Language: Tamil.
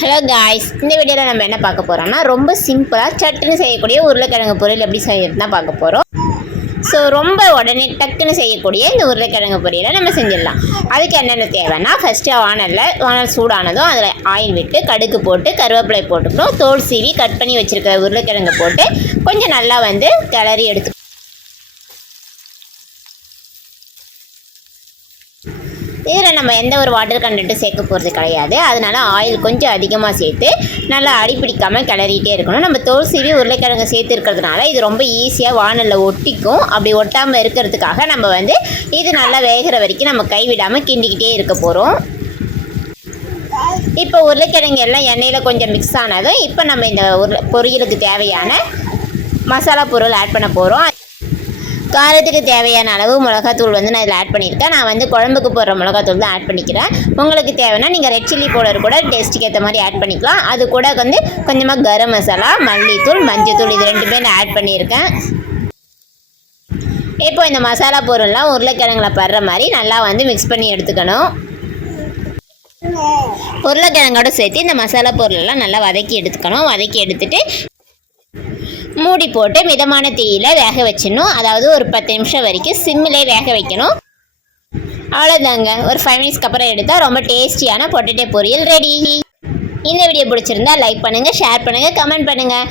ஹலோ காய்ஸ், இந்த வீடியோவில் நம்ம என்ன பார்க்க போகிறோம்னா ரொம்ப சிம்பிளாக சட்டுன்னு செய்யக்கூடிய உருளைக்கிழங்கு பொரியல் எப்படி செய்யறது தான் பார்க்க போகிறோம். ஸோ ரொம்ப உடனே டக்குன்னு செய்யக்கூடிய இந்த உருளைக்கிழங்கு பொரியலை நம்ம செஞ்சிடலாம். அதுக்கு என்னென்ன தேவைன்னா, ஃபஸ்ட்டு வானல் சூடானதும் அதில் ஆயில் விட்டு கடுகு போட்டு கருவேப்பிலை போட்டுக்கணும். தோல் சீவி கட் பண்ணி வச்சுருக்கிற உருளைக்கிழங்கு போட்டு கொஞ்சம் நல்லா கிளறி எடுத்து இதில் நம்ம எந்த ஒரு வாட்டர் கண்டென்ட்டும் சேர்க்க போகிறது கிடையாது. அதனால் ஆயில் கொஞ்சம் அதிகமாக சேர்த்து நல்லா அடிப்பிடிக்காமல் கிளறிட்டே இருக்கணும். நம்ம தோல் சீவி உருளைக்கிழங்கு சேர்த்து இருக்கிறதுனால இது ரொம்ப ஈஸியாக வானலில் ஒட்டிக்கும். அப்படி ஒட்டாமல் இருக்கிறதுக்காக நம்ம இது நல்லா வேகிற வரைக்கும் நம்ம கைவிடாமல் கிண்டிக்கிட்டே இருக்க போகிறோம். இப்போ உருளைக்கிழங்கு எல்லாம் எண்ணெயில் கொஞ்சம் மிக்ஸ் ஆனதும் இப்போ நம்ம இந்த பொரியலுக்கு தேவையான மசாலா பொருள் ஆட் பண்ண போகிறோம். காரத்துக்கு தேவையான அளவு மிளகாத்தூள் நான் இதில் ஆட் பண்ணியிருக்கேன். நான் குழம்புக்கு போடுற மிளகாத்தூள் தான் ஆட் பண்ணிக்கிறேன். உங்களுக்கு தேவைன்னா நீங்கள் ரெட் சில்லி பவுடர் கூட டேஸ்ட்டுக்கு ஏற்ற மாதிரி ஆட் பண்ணிக்கலாம். அது கூட கொஞ்சமாக கரம் மசாலா, மல்லித்தூள், மஞ்சத்தூள் இது ரெண்டுமே நான் ஆட் பண்ணியிருக்கேன். இப்போ இந்த மசாலா பொருள்லாம் உருளைக்கிழங்குல படுற மாதிரி நல்லா மிக்ஸ் பண்ணி எடுத்துக்கணும். உருளைக்கிழங்கோட சேர்த்து இந்த மசாலா பொருளெல்லாம் நல்லா வதக்கி எடுத்துக்கணும். வதக்கி எடுத்துட்டு மூடி போட்டு மிதமான தீயில வேக வச்சிடணும். அதாவது ஒரு 10 நிமிஷம் வரைக்கும் சிம்மிலே வேக வைக்கணும். அவ்வளோதாங்க. ஒரு 5 மினிட்ஸ்க்கு அப்புறம் எடுத்தால் ரொம்ப டேஸ்டியான பொட்டேட்டோ பொரியல் ரெடி. இந்த வீடியோ பிடிச்சிருந்தா லைக் பண்ணுங்கள், ஷேர் பண்ணுங்கள், கமெண்ட் பண்ணுங்கள்.